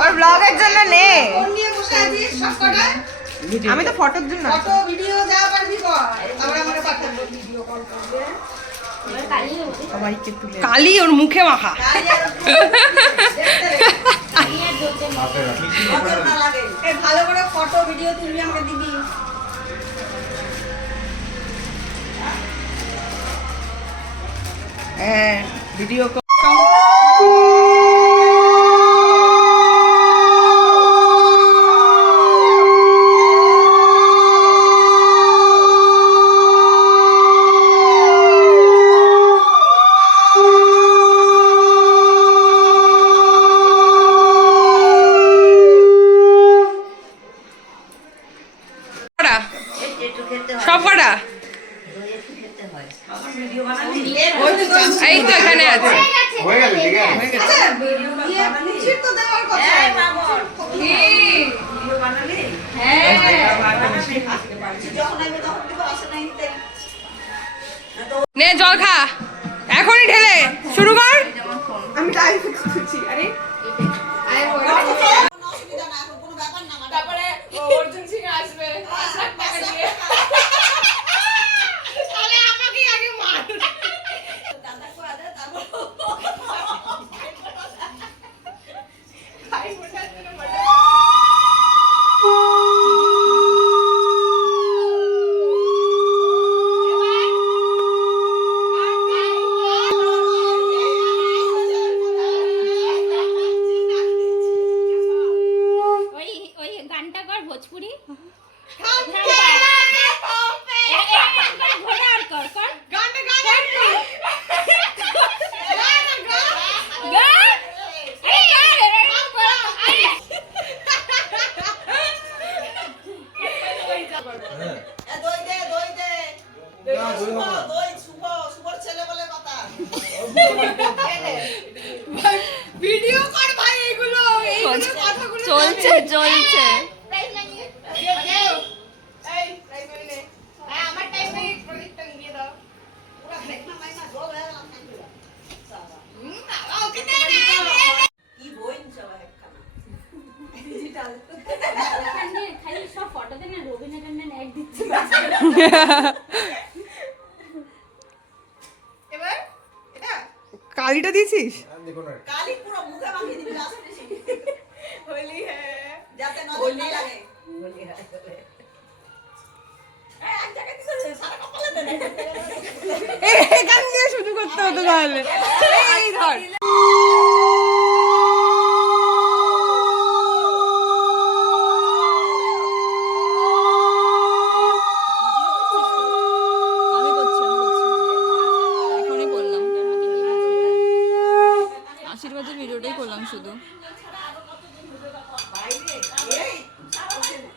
ওর ব্লগের জন্য নে। ফোন নিয়ে বসে আছিস সবকটা? আমি তো ফটোর জন্য। ফটো ভিডিও যা পারবি কর, তারপরে আমাকে পাঠাবো ভিডিও কল করবে। সবাইকে তুলে কালি ওর মুখে মাখা। তাই আর দেখতে নজর না লাগে। এই ভালো করে ফটো ভিডিও তুলবি আমাকে দিবি। হ্যাঁ ভিডিও সব কটা এই তো এখানে আছে। হয়ে গেল ঠিক আছে আচ্ছা ইয়ে নিশ্চিত তো দেওয়ার কথা। হ্যাঁ মামন ভিডিও বানালি? হ্যাঁ যখন আইবে তখন দিব, আসে নাই নিতে। নে জল খা, এখনই ঢেলে শুরু কর। আমি টাইম ফিক্স করছি। আরে কোনো অসুবিধা না, এখন কোনো ব্যাপার না। তারপরে অর্জুন সিং আসবে, টাকা দিয়ে তাহলে আমাকে আগে মার। দাদা কো আদা তারপর ওই গানটা কর ভোজপুরি দই দে দই দে দই শুভ শুভর ছেলে বলে কথা। ভিডিও কর ভাই, এইগুলো কথাগুলো চলছে চলছে আমার টাইমে প্রজেক্টটা নিয়ে দাও। পুরো দেখনা মাইনা জল হয়ে গেল খাইলো। ওকে দে দে। কি বইন সবাই একখানা ডিজিটাল। খালি সব ফটোতে না রবীন্দ্রনাথ অ্যাড দিচ্ছে। এবার এটা কালিটা দিছিস? কালি পুরো মুখে মাখিয়ে দিবি আসলে হোলি হ্যাঁ যাতে নজর না লাগে। বলি হ্যাঁ বলে এক জায়গায় দিছে সারা কপালে দে। এখান দিয়ে শুরু করতে হতো তাহলে। এই ধর এখনই করলাম, আশীর্বাদের ভিডিওটাই করলাম শুধু। বাইরে এই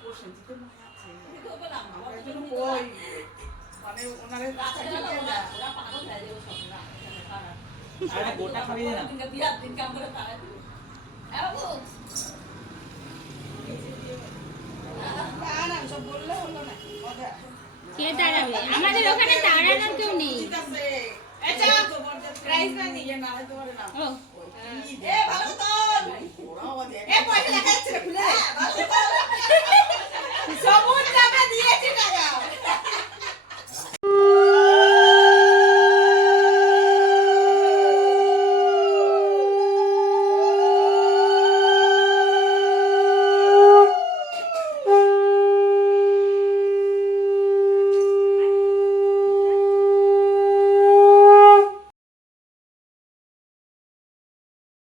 কোশ্চেন দিতে মনে আছে আমার জন্য কই মানে ওনারে ওরা পাগল হয়ে যাবে সব না। আরে গোটা খাবি না দিনকে বিরাট দিন কাম করে তারা না সব বললে হলো না মজা। কে দাঁড়াবে? আমাদের ওখানে দাঁড়ানোর কেউ নেই। ঠিক আছে আচ্ছা তোমার প্রাইজ না নিয়ে ইয়ে না হতে পারে না। ও